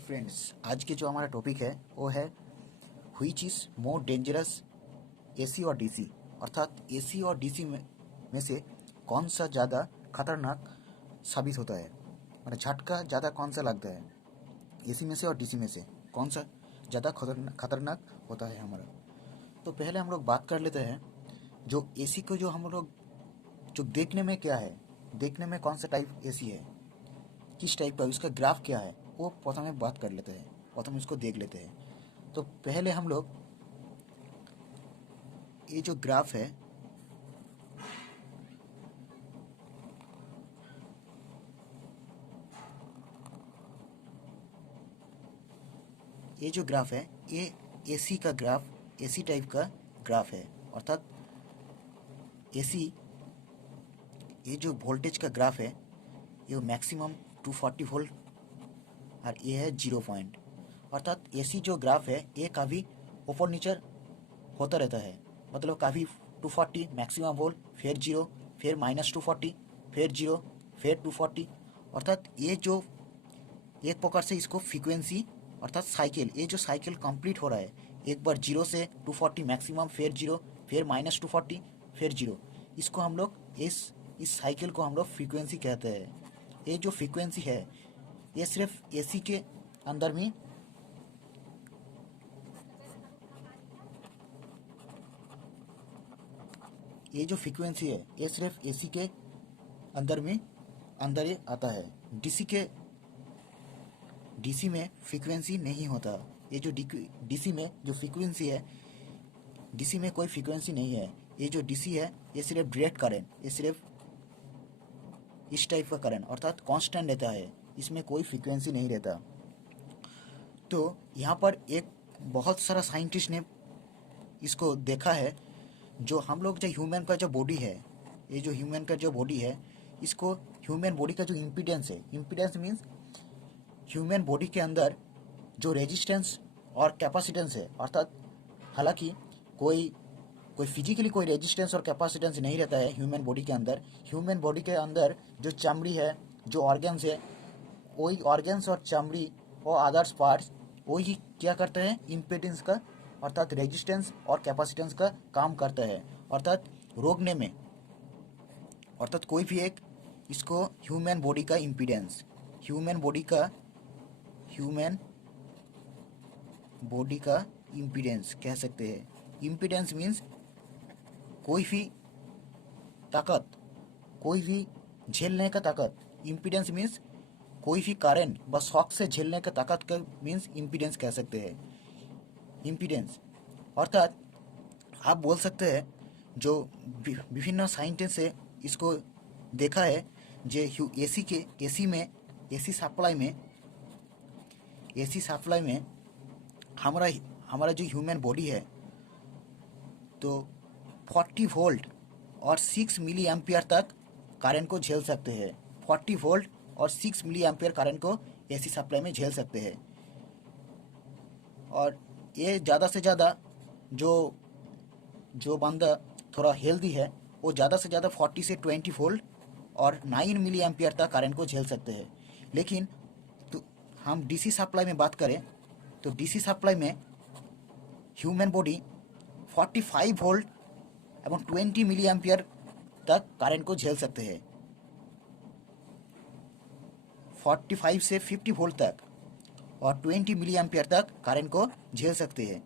Friends, आज के जो हमारा टॉपिक है वो है which is more dangerous, AC और डीसी। अर्थात एसी और डीसी में से कौन सा ज़्यादा खतरनाक साबित होता है, मतलब झटका ज़्यादा कौन सा लगता है, एसी में से और डीसी में से कौन सा ज़्यादा खतरनाक होता है हमारा। तो पहले हम लोग बात कर लेते हैं जो एसी को, जो हम लोग जो देखने में क्या है, देखने में कौन सा टाइप एसी है, किस टाइप का, उसका ग्राफ क्या है, वो प्रथम बात कर लेते हैं, प्रथम इसको देख लेते हैं। तो पहले हम लोग ये जो ग्राफ है, ये जो ग्राफ है ये एसी का ग्राफ, एसी टाइप का ग्राफ है। अर्थात एसी, ये जो वोल्टेज का ग्राफ है ये मैक्सिमम 240 वोल्ट और ये है 0 पॉइंट। अर्थात एसी जो ग्राफ है ये काफ़ी ऊपर नीचे होता रहता है, मतलब काफ़ी 240 मैक्सिमम वोल्ट, फिर 0, फिर -240, फिर 0, फिर 240। अर्थात ये जो एक प्रकार से इसको फ्रीक्वेंसी अर्थात साइकिल, ये जो साइकिल कंप्लीट हो रहा है, एक बार 0 से 240 मैक्सिमम, फिर 0, फिर -240, फिर 0, इसको हम लोग इस साइकिल को हम लोग फ्रीक्वेंसी कहते हैं। ये जो फ्रीक्वेंसी है ये सिर्फ एसी के अंदर में, ये जो फ्रीक्वेंसी है ये सिर्फ एसी के अंदर ही आता है। डीसी में फ्रीक्वेंसी नहीं होता। ये जो डीसी में जो फ्रीक्वेंसी है, डीसी में कोई फ्रीक्वेंसी नहीं है। ये जो डीसी है ये सिर्फ डायरेक्ट करंट, ये सिर्फ इस टाइप का करंट अर्थात कांस्टेंट रहता है, इसमें कोई फ्रीक्वेंसी नहीं रहता। तो यहाँ पर एक बहुत सारा साइंटिस्ट ने इसको देखा है। जो हम लोग जो ह्यूमन का जो बॉडी है, ये जो ह्यूमन का जो बॉडी है, इसको ह्यूमन बॉडी का जो इम्पीडेंस है, इम्पीडेंस मीन्स ह्यूमन बॉडी के अंदर जो रेजिस्टेंस और कैपेसिटेंस है, अर्थात हालांकि कोई फिजिकली कोई रेजिस्टेंस और कैपेसिटेंस नहीं रहता है ह्यूमन बॉडी के अंदर। ह्यूमन बॉडी के अंदर जो चमड़ी है, जो ऑर्गन्स है, वही ऑर्गन्स और चमड़ी और अदर्स पार्ट्स वही क्या करते हैं, इम्पीडेंस का अर्थात रेजिस्टेंस और कैपेसिटेंस का काम करता है। अर्थात रोकने में, अर्थात कोई भी एक इसको ह्यूमन बॉडी का इम्पीडेंस, ह्यूमन बॉडी का इम्पीडेंस कह सकते हैं। इम्पीडेंस मीन्स कोई भी ताकत, कोई भी झेलने का ताकत। इम्पीडेंस मीन्स कोई भी करंट व शॉक से झेलने का ताकत का मीन्स इम्पीडेंस कह सकते हैं। इम्पीडेंस अर्थात आप बोल सकते हैं, जो विभिन्न साइंटिस्ट से इसको देखा है, जो एसी सप्लाई में हमारा जो ह्यूमन बॉडी है, तो 40 वोल्ट और 6 मिली एम्पियर तक करंट को झेल सकते हैं। 40 वोल्ट और 6 मिली एम्पियर करंट को एसी सप्लाई में झेल सकते हैं। और ये ज़्यादा से ज़्यादा जो बंदा थोड़ा हेल्दी है वो ज़्यादा से ज़्यादा 40 से 20 वोल्ट और 9 मिली एम्पियर तक करंट को झेल सकते हैं। लेकिन तो हम डीसी सप्लाई में बात करें तो डीसी सप्लाई में ह्यूमन बॉडी 45 वोल्ट एवं 20 मिली एम्पियर तक करंट को झेल सकते हैं। 45 से 50 वोल्ट तक और 20 मिली एम्पियर तक करंट को झेल सकते हैं।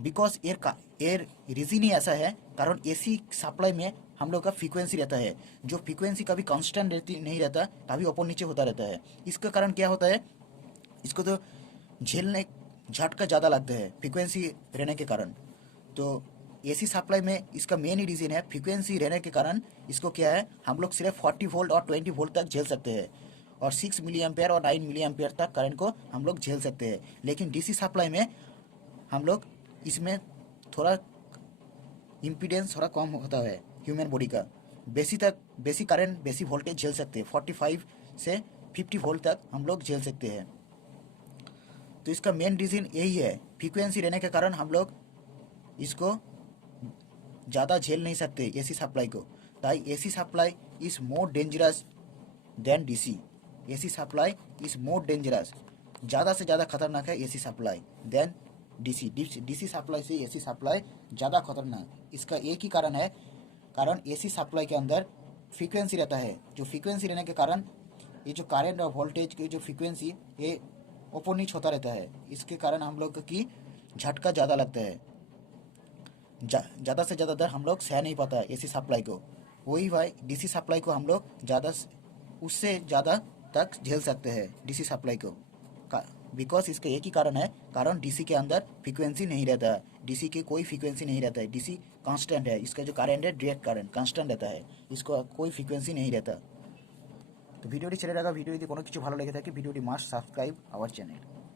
बिकॉज एयर रीजन ही ऐसा है, कारण एसी सप्लाई में हम लोग का फ्रीक्वेंसी रहता है, जो फ्रीक्वेंसी कभी कांस्टेंट नहीं रहता, कभी ऊपर नीचे होता रहता है। इसका कारण क्या होता है, इसको तो झेलने झटका ज़्यादा लगता है फ्रीक्वेंसी रहने के कारण। तो एसी सप्लाई में इसका मेन ही रीज़न है फ्रीक्वेंसी रहने के कारण। इसको क्या है, हम लोग सिर्फ 40 वोल्ट और 20 वोल्ट तक झेल सकते हैं और 6 मिली एम्पियर और 9 मिली एम्पियर तक करंट को हम लोग झेल सकते हैं। लेकिन डीसी सप्लाई में हम लोग इसमें थोड़ा इम्पीडेंस थोड़ा कम होता है ह्यूमन बॉडी का। बेसी करंट, बेसी वोल्टेज झेल सकते हैं। 45 से 50 वोल्ट तक हम लोग झेल सकते हैं। तो इसका मेन रीज़न यही है, फ्रीक्वेंसी रहने के कारण हम लोग इसको ज़्यादा झेल नहीं सकते एसी सप्लाई को। ताई AC supply is more dangerous than DC. AC supply is more dangerous ज़्यादा से ज़्यादा खतरनाक है AC supply then DC. DC supply से एसी सप्लाई ज़्यादा खतरनाक। इसका एक ही कारण है, कारण एसी सप्लाई के अंदर फ्रीक्वेंसी रहता है। जो फ्रीक्वेंसी रहने के कारण ये जो करंट और वोल्टेज की जो फ्रीक्वेंसी ये ऊपर नीच होता रहता है। इसके कारण हम लोग की झटका ज़्यादा लगता है। ज़्यादा से ज़्यादा दर हम लोग सह नहीं पाता एसी सप्लाई को। वही भाई डीसी सप्लाई को हम लोग उससे ज़्यादा तक झेल सकते हैं डीसी सप्लाई को। बिकॉज इसका एक ही कारण है, कारण डीसी के अंदर फ्रीक्वेंसी नहीं रहता है। डीसी के कोई फ्रीक्वेंसी नहीं रहता है। डीसी कांस्टेंट है। इसका जो करंट है डायरेक्ट करंट कांस्टेंट रहता है। इसको कोई फ्रीक्वेंसी नहीं रहता। तो ভিডিওটি ছেড়ে রাখা, ভিডিও যদি কোনো কিছু ভালো লেগে থাকে ভিডিওটি মাস্ট সাবস্ক্রাইব আওয়ার চ্যানেল।